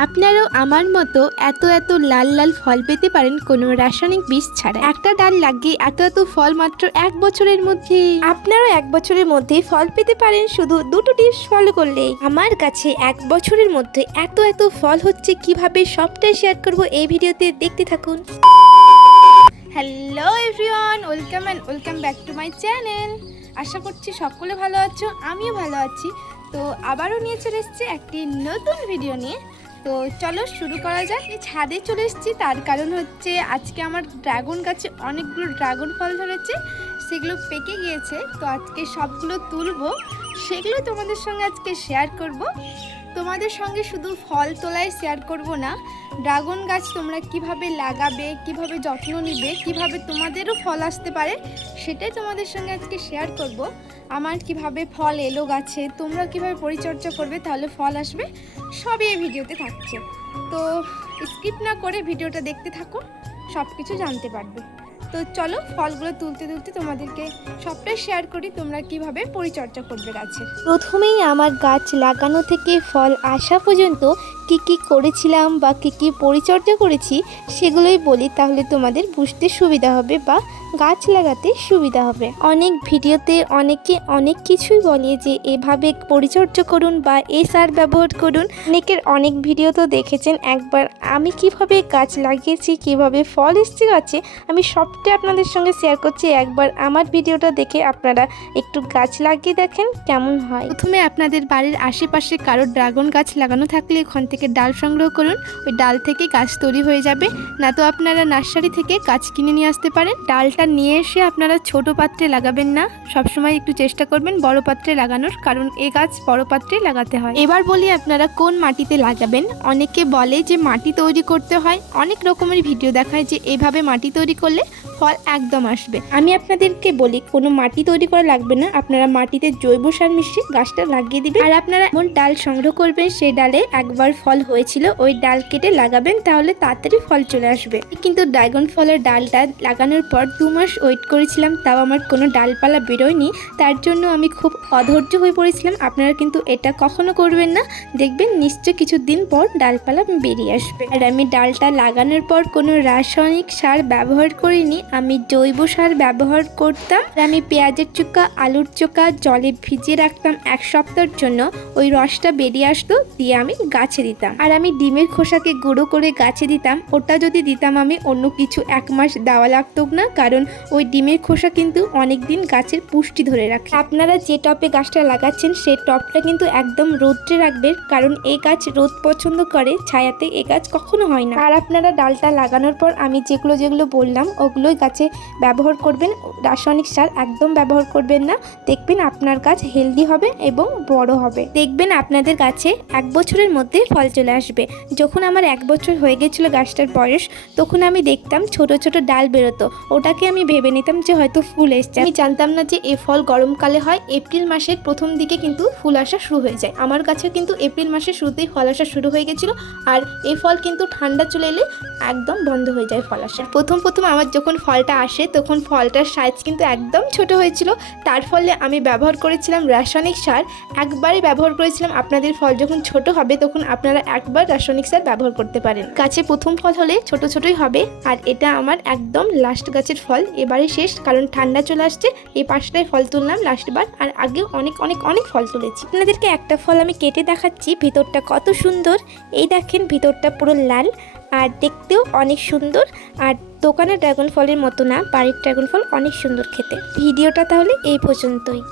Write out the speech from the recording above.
আপনারাও আমার মতো এত এত লাল লাল ফল পেতে পারেন কোনো রাসায়নিক বিষ ছাড়া। একটা ডাল লাগিয়ে এত এত ফল মাত্র 1 বছরের মধ্যে। আপনারাও 1 বছরের মধ্যে ফল পেতে পারেন শুধু দুটো টিপস ফলো করলে। আমার কাছে 1 বছরের মধ্যে এত এত ফল হচ্ছে, কিভাবে সবটাই শেয়ার করব এই ভিডিওতে, দেখতে থাকুন। Hello everyone, welcome back to my channel. আশা করছি সকলে ভালো আছো, আমিও ভালো আছি। তো আবারও নিয়ে চলে এসেছি একটি নতুন ভিডিও নিয়ে। তো চলো শুরু করা যাক। ছাদে চলে এসেছি, তার কারণ হচ্ছে আজকে আমার ড্রাগন গাছে অনেকগুলো ড্রাগন ফল ধরেছে, সেগুলো পেকে গিয়েছে। তো আজকে সবগুলো তুলবো, সেগুলো তোমাদের সঙ্গে আজকে শেয়ার করব। তোমাদের সঙ্গে শুধু ফল তোলাই শেয়ার করব না, ড্রাগন গাছ তোমরা কিভাবে লাগাবে, কিভাবে যত্ন নিবে, কিভাবে তোমাদেরও ফল আসতে পারে, সেটাই তোমাদের সঙ্গে আজকে শেয়ার করব। আমার কিভাবে ফল এলো গাছে, তোমরা কিভাবে পরিচর্যা করবে তাহলে ফল আসবে, সবই এই ভিডিওতে থাকছে। তো স্কিপ না করে ভিডিওটা দেখতে থাকো, সব কিছু জানতে পারবে। তো চলো ফলগুলো তুলতে তুলতে তোমাদেরকে সবটাই শেয়ার করি, তোমরা কিভাবে পরিচর্যা করবে গাছের। প্রথমেই আমার গাছ লাগানো থেকে ফল আসা পর্যন্ত কি কি করেছিলাম বা কি কি পরিচর্যা করেছি সেগুলোই বলি, তাহলে তোমাদের বুঝতে সুবিধা হবে বা গাছ লাগাতে সুবিধা হবে। অনেক ভিডিওতে অনেকে অনেক কিছুই বলে যে এভাবে পরিচর্যা করুন বা এই সার ব্যবহার করুন। অনেকের অনেক ভিডিও তো দেখেছেন। একবার আমি কিভাবে গাছ লাগিয়েছি, কিভাবে ফল এসছে গাছে, আমি সবটাই আপনাদের সঙ্গে শেয়ার করছি। একবার আমার ভিডিওটা দেখে আপনারা একটু গাছ লাগিয়ে দেখেন কেমন হয়। প্রথমে আপনাদের বাড়ির আশেপাশে কারো ড্রাগন গাছ লাগানো থাকলে ওখান থেকে ডাল সংগ্রহ করুন, ওই ডাল থেকে গাছ তৈরি হয়ে যাবে। না তো আপনারা নার্সারি থেকে গাছ কিনে নিয়ে আসতে পারেন। ডালটা নিয়ে এসে আপনারা ছোট পাত্রে লাগাবেন না, সবসময় একটু চেষ্টা করবেন বড় পাত্রে লাগানোর, কারণ এ গাছ বড় পাত্রে লাগাতে হয়। এবার বলি আপনারা কোন মাটিতে লাগাবেন। অনেকে বলে যে মাটি তৈরি করতে হয়, অনেক রকমের ভিডিও দেখায় যে এভাবে মাটি তৈরি করলে ফল একদম আসবে। আমি আপনাদেরকে বলি কোনো মাটি তৈরি করা লাগবে না, আপনারা মাটিতে জৈব সার মিশিয়ে গাছটা লাগিয়ে দিবেন। আর আপনারা এমন ডাল সংগ্রহ করবেন, সেই ডালে একবার ফল হয়েছিল ওই ডাল কেটে লাগাবেন, তাহলে তাড়াতাড়ি ফল চলে আসবে। কিন্তু ড্রাগন ফলের ডালটা লাগানোর পর 2 মাস ওয়েট করেছিলাম, তাও আমার কোনো ডালপালা বেরোয়নি। তার জন্য আমি খুব অধৈর্য হয়ে পড়েছিলাম। আপনারা কিন্তু এটা কখনো করবেন না, দেখবেন নিশ্চয় কিছুদিন পর ডালপালা বেরিয়ে আসবে। আর আমি ডালটা লাগানোর পর কোনো রাসায়নিক সার ব্যবহার করিনি, আমি জৈব সার ব্যবহার করতাম। আমি পেঁয়াজের চোকা, আলুর চোকা জলে ভিজিয়ে রাখতাম 1 সপ্তাহের জন্য, ওই রসটা বেরিয়ে আসতো, দিয়ে আমি গাছে দিতাম। আর আমি ডিমের খোসাকে গুঁড়ো করে গাছে দিতাম। ওটা যদি দিতাম আমি অন্য কিছু 1 মাস দেওয়া লাগতো না, কারণ ওই ডিমের খোসা কিন্তু অনেক দিন গাছের পুষ্টি ধরে রাখে। আপনারা যে টবে গাছটা লাগাচ্ছেন সেই টবটা কিন্তু একদম রোদ্রে রাখবেন, কারণ এই গাছ রোদ পছন্দ করে, ছায়াতে এই গাছ কখনো হয় না। আর আপনারা ডালটা লাগানোর পর আমি যেগুলো বললাম ওগুলোই গাছে ব্যবহার করবেন, রাসায়নিক সার একদম ব্যবহার করবেন না। দেখবেন আপনার গাছ হেলদি হবে এবং বড় হবে। দেখবেন আপনাদের গাছে 1 বছরের মধ্যে ফল চলে আসবে। যখন আমার 1 বছর হয়ে গেছিলো গাছটার বয়স, তখন আমি দেখতাম ছোট ছোট ডাল বেরোতো, ওটাকে আমি ভেবে নিতাম যে হয়তো ফুল এসছে। আমি জানতাম না যে এই ফল গরমকালে হয়। এপ্রিল মাসের প্রথম দিকে কিন্তু ফুল আসা শুরু হয়ে যায়। আমার গাছে কিন্তু এপ্রিল মাসের শুরুতেই ফল আসা শুরু হয়ে গেছিলো। আর এই ফল কিন্তু ঠান্ডা চলে এলে একদম বন্ধ হয়ে যায় ফল আসা। প্রথম আমার যখন ফলটা আসে তখন ফলটার সাইজ কিন্তু একদম ছোট হয়েছিল। তার ফলে আমি ব্যবহার করেছিলাম রাসায়নিক সার, একবারই ব্যবহার করেছিলাম। আপনাদের ফল যখন ছোট হবে তখন আপনারা একবার রাসায়নিক সার ব্যবহার করতে পারেন। গাছে প্রথম ফল হলে ছোট ছোটই হবে। আর এটা আমার একদম লাস্ট গাছের ফল, এবারে শেষ, কারণ ঠান্ডা চলে আসছে। এই 5টায় ফল তুললাম লাস্টবার, আর আগেও অনেক অনেক অনেক ফল তুলেছি। আপনাদেরকে একটা ফল আমি কেটে দেখাচ্ছি, ভিতরটা কত সুন্দর। এই দেখেন ভিতরটা পুরো লাল, আর দেখতেও অনেক সুন্দর। আর দোকানের ড্রাগন ফলের মতো না, বাড়ির ড্রাগন ফল অনেক সুন্দর খেতে। ভিডিওটা তাহলে এই পর্যন্তই।